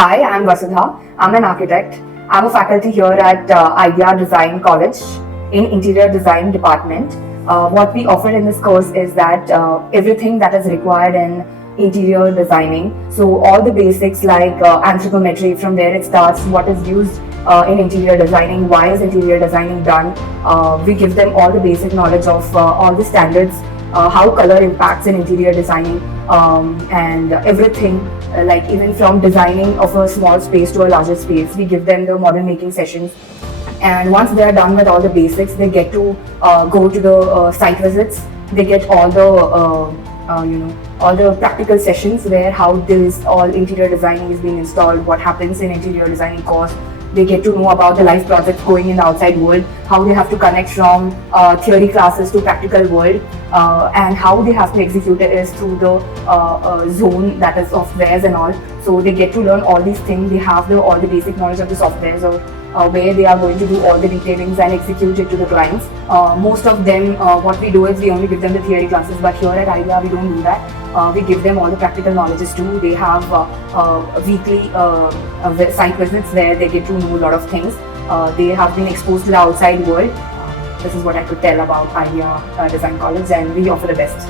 Hi, I'm Vasudha. I'm an architect. I'm a faculty here at IDeA Design College in Interior Design Department. What we offer in this course is that everything that is required in interior designing. So all the basics like anthropometry, from where it starts, what is used in interior designing, why is interior designing done. We give them all the basic knowledge of all the standards, how color impacts in interior designing, and everything, like even from designing of a small space to a larger space. We give them the model making sessions, and once they are done with all the basics, they get to go to the site visits. They get all the all the practical sessions where how this all interior designing is being installed, what happens in interior designing course. They get to know about the live projects going in the outside world, how they have to connect from theory classes to practical world, and how they have to execute it is through the zone, that is softwares and all. So they get to learn all these things. They have all the basic knowledge of the softwares, or where they are going to do all the detailings and execute it to the clients. Most of them, what we do is we only give them the theory classes, but here at IDeA we don't do that. We give them all the practical knowledges too. They have weekly site visits where they get to know a lot of things. They have been exposed to the outside world. This is what I could tell about IDeA Design College, and we offer the best.